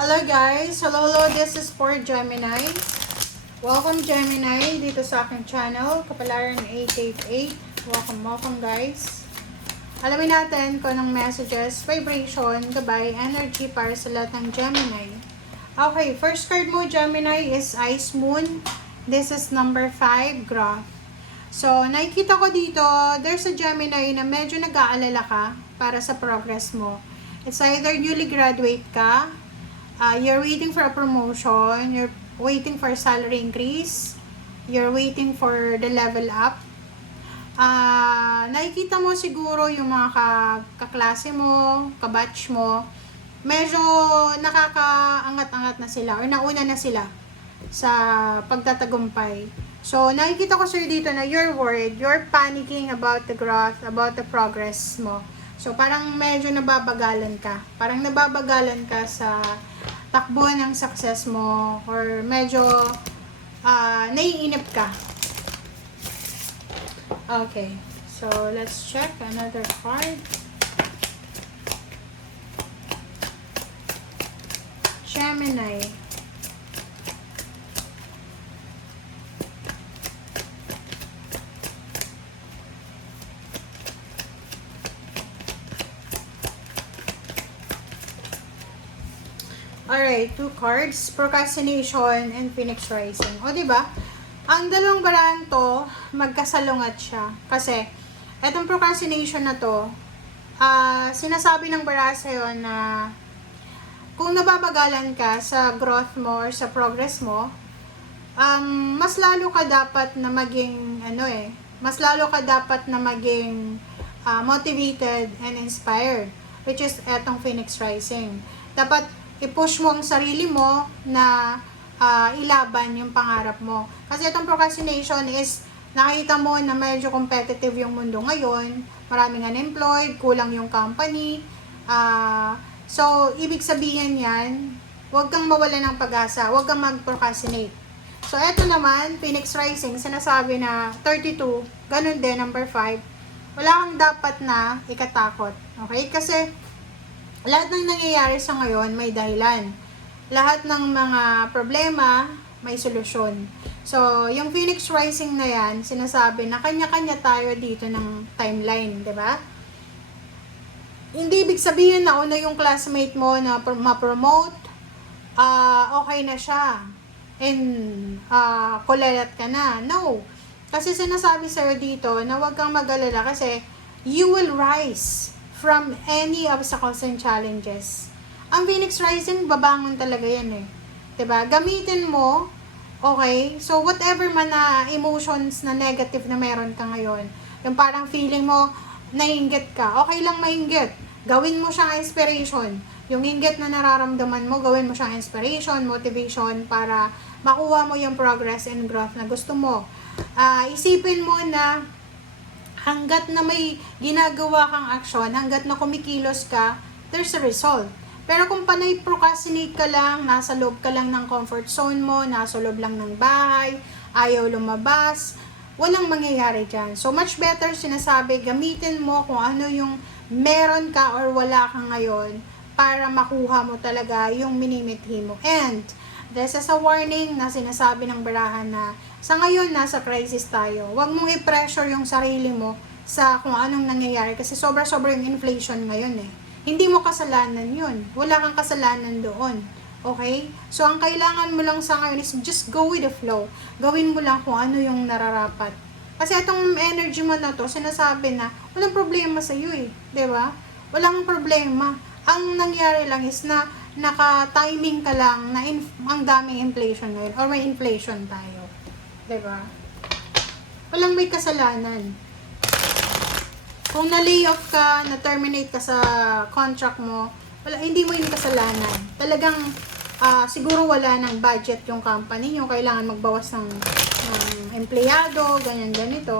Hello guys! Hello, this is for Gemini. Welcome Gemini dito sa aking channel, Kapalaran 888. Welcome guys. Alamin natin kung anong messages, vibration, gabay, energy para sa lahat ng Gemini. Okay, first card mo Gemini is Ice Moon. This is number 5, Growth. So, nakikita ko dito, there's a Gemini na medyo nag-aalala ka para sa progress mo. It's either newly graduate ka, you're waiting for a promotion, you're waiting for a salary increase, you're waiting for the level up. Nakikita mo siguro yung mga kaklase mo, kabatch mo, medyo nakakaangat-angat na sila or nauna na sila sa pagtatagumpay. So, nakikita ko sir dito na you're worried, you're panicking about the growth, about the progress mo. So, parang medyo nababagalan ka. Parang nababagalan ka sa takbo ng success mo or medyo naiinip ka. Okay. So, let's check another card. Gemini. Alright, 2 cards, procrastination and Phoenix Rising. O, diba? Ang dalawang barahan to, magkasalungat siya. Kasi, etong procrastination na to, sinasabi ng baraha sa'yo na kung nababagalan ka sa growth mo or sa progress mo, mas lalo ka dapat na maging, mas lalo ka dapat na maging motivated and inspired, which is etong Phoenix Rising. Dapat i-push mo ang sarili mo na ilaban yung pangarap mo. Kasi itong procrastination is nakita mo na medyo competitive yung mundo ngayon, maraming unemployed, kulang yung company. So, ibig sabihin yan, huwag kang mawala ng pag-asa, huwag kang mag-procrastinate. So, eto naman, Phoenix Rising, sinasabi na 32, ganun din, number 5, wala kang dapat na ikatakot. Okay? Kasi, lahat ng nangyayari sa ngayon may dahilan. Lahat ng mga problema may solusyon. So, yung Phoenix Rising na yan, sinasabi na kanya-kanya tayo dito ng timeline, 'di ba? Hindi ibig sabihin na una yung classmate mo na ma-promote, okay na siya. And kulelat ka na. No. Kasi sinasabi sa'yo dito na huwag kang mag-alala kasi you will rise from any obstacles and challenges. Ang Phoenix Rising, babangon talaga yan eh. 'Di ba? Gamitin mo, okay? So, whatever man na emotions na negative na meron ka ngayon, yung parang feeling mo, naiinggit ka, okay lang mainggit. Gawin mo siyang inspiration. Yung inggit na nararamdaman mo, gawin mo siyang inspiration, motivation, para makuha mo yung progress and growth na gusto mo. Isipin mo na hanggat na may ginagawa kang aksyon, hanggat na kumikilos ka, there's a result. Pero kung panay procrastinate ka lang, nasa loob ka lang ng comfort zone mo, nasa loob lang ng bahay, ayaw lumabas, walang mangyayari dyan. So much better, sinasabi, gamitin mo kung ano yung meron ka or wala ka ngayon para makuha mo talaga yung minimithi mo. And this is a warning na sinasabi ng barahan na sa ngayon, nasa crisis tayo. Huwag mong i-pressure yung sarili mo sa kung anong nangyayari kasi sobra-sobra yung inflation ngayon eh. Hindi mo kasalanan yun. Wala kang kasalanan doon. Okay? So, ang kailangan mo lang sa ngayon is just go with the flow. Gawin mo lang kung ano yung nararapat. Kasi itong energy mo na to, sinasabi na walang problema sa iyo eh. 'Di ba? Walang problema. Ang nangyari lang is na naka-timing ka lang na ang daming inflation ngayon or may inflation tayo. 'Di ba? Walang may kasalanan. Kung na-lay off ka, na-terminate ka sa contract mo, hindi mo yung kasalanan. Talagang siguro wala ng budget yung company nyo, kailangan magbawas ng empleyado, ganyan ganito.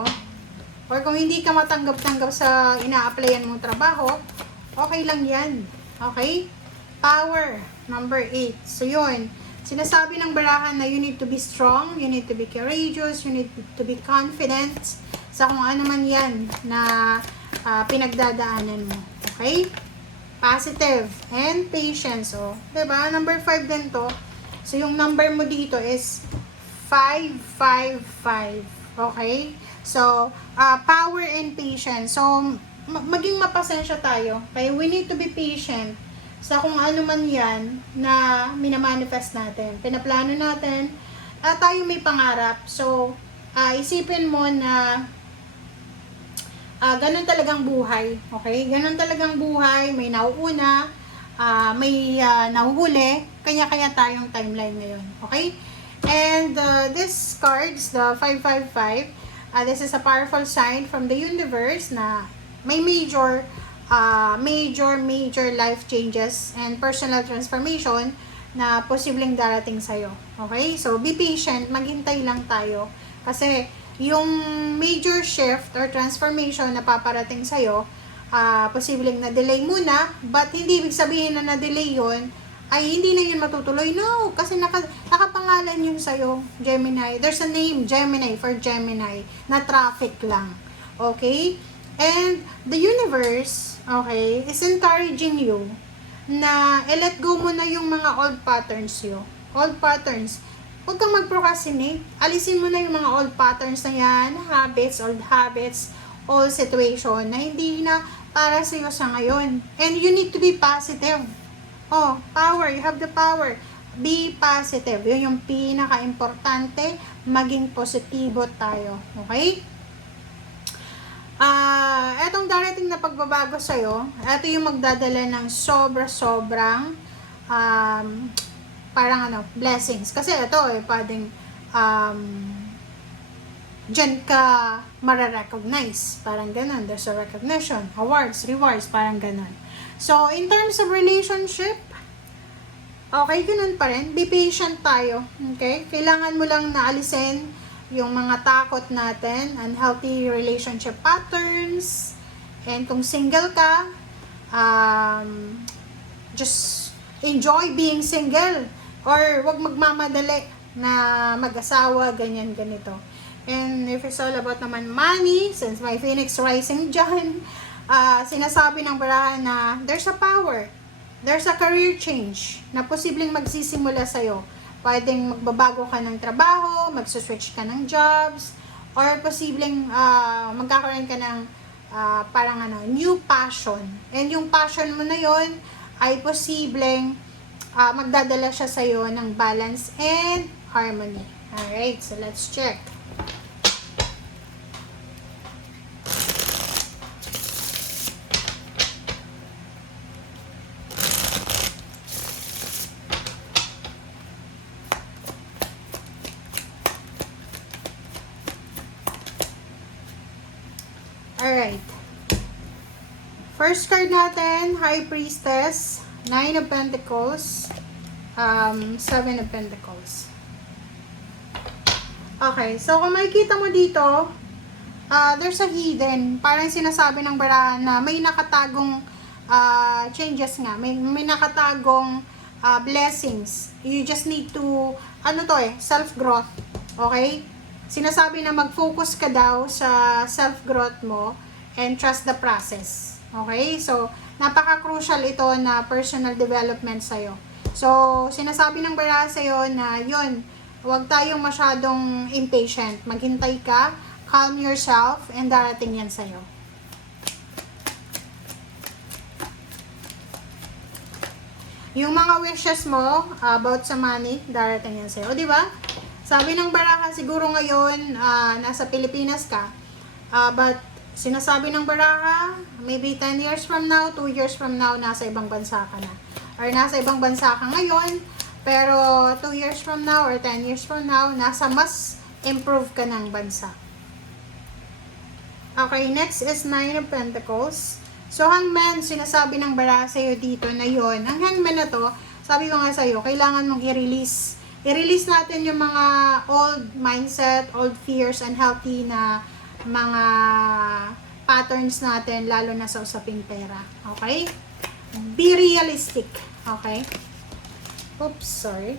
Or kung hindi ka matanggap-tanggap sa ina-applyan mong trabaho, okay lang yan. Okay? Power, number 8. So yun, sinasabi ng barahan na you need to be strong, you need to be courageous, you need to be confident sa kung ano man yan na pinagdadaanan mo. Okay? positive, and patience. O, diba? Number 5 din to. So, yung number mo dito is 555. Okay? So, power and patience. So, maging mapasensya tayo. Okay? We need to be patient sa kung ano man yan na minamanifest natin. Pinaplano natin. Tayo may pangarap. So, isipin mo na ganun talagang buhay. Okay? Ganun talagang buhay. May nauuna, may nahuhuli. Kanya-kanya tayong timeline ngayon. Okay? And this cards, the 555, this is a powerful sign from the universe na may major life changes and personal transformation na posibleng darating sa'yo. Okay? So, be patient. Maghintay lang tayo. Kasi, yung major shift or transformation na paparating sa'yo, posibleng na-delay muna, but hindi ibig sabihin na na-delay yun, ay hindi na yun matutuloy. No, kasi nakapangalan yun sa'yo, Gemini. There's a name, Gemini, for Gemini, na traffic lang. Okay? And the universe, okay, is encouraging you na i-let go mo na yung mga old patterns yun. Old patterns. Huwag kang mag-procrastinate. Alisin mo na yung mga old patterns na yan, old habits, old situation na hindi na para sa'yo sa ngayon. And you need to be positive. Oh, power. You have the power. Be positive. Yun yung pinaka-importante. Maging positibo tayo. Okay? Etong darating na pagbabago sa'yo, ito yung magdadala ng sobra-sobrang parang blessings. Kasi ito pwedeng dyan ka mararecognize. Parang ganun. There's a recognition, awards, rewards, parang ganun. So, in terms of relationship, okay, ganun pa rin. Be patient tayo. Okay? Kailangan mo lang naalisin yung mga takot natin, unhealthy relationship patterns, and kung single ka, just enjoy being single, or wag magmamadali na mag-asawa, ganyan, ganito. And if it's all about naman money, since my Phoenix rising dyan, sinasabi ng barahan na there's a power, there's a career change na posibleng magsisimula sa'yo. Pwedeng magbabago ka ng trabaho, magsuswitch ka ng jobs, or posibleng magkakaroon ka ng parang new passion. And yung passion mo na yon ay posibleng magdadala siya sa'yo ng balance and harmony. Alright, so let's check. Alright. First card natin, High Priestess, 9 of Pentacles, 7 of Pentacles. Okay, so kung makikita mo dito, there's a hidden, parang sinasabi ng barahan na may nakatagong changes nga, may nakatagong blessings. You just need to, self-growth. Okay? Sinasabi na mag-focus ka daw sa self-growth mo and trust the process. Okay? So, napaka-crucial ito na personal development sa'yo. So, sinasabi ng baraha sa'yo na yun, huwag tayong masyadong impatient. Maghintay ka, calm yourself, and darating yan sa'yo. Yung mga wishes mo about sa money, darating yan sa'yo. O, di ba? Sabi ng baraha, siguro ngayon, nasa Pilipinas ka, but sinasabi ng baraha, maybe 10 years from now, 2 years from now, nasa ibang bansa ka na. Or nasa ibang bansa ka ngayon, pero 2 years from now or 10 years from now, nasa mas improve ka ng bansa. Okay, next is 9 of Pentacles. So, Hangman, sinasabi ng baraha sa'yo dito na yon. Ang Hangman na to, sabi ko nga sa'yo, kailangan mong i-release. I-release natin yung mga old mindset, old fears, unhealthy na mga patterns natin, lalo na sa usaping pera. Okay? Be realistic. Okay? Oops, sorry.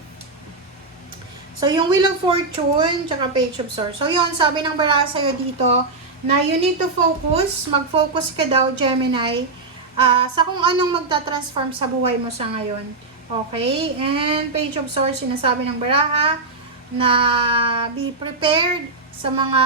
So, yung Wheel of Fortune, tsaka Page of Swords. So, yun, sabi ng baraha sa'yo dito, na you need to focus, mag-focus ka daw, Gemini, sa kung anong magta-transform sa buhay mo sa ngayon. Okay? And Page of Swords, sinasabi ng baraha na be prepared sa mga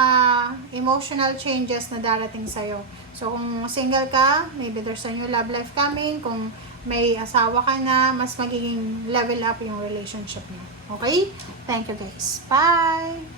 emotional changes na darating sa'yo. So, kung single ka, maybe there's a new love life coming. Kung may asawa ka na, mas magiging level up yung relationship mo. Okay? Thank you guys. Bye!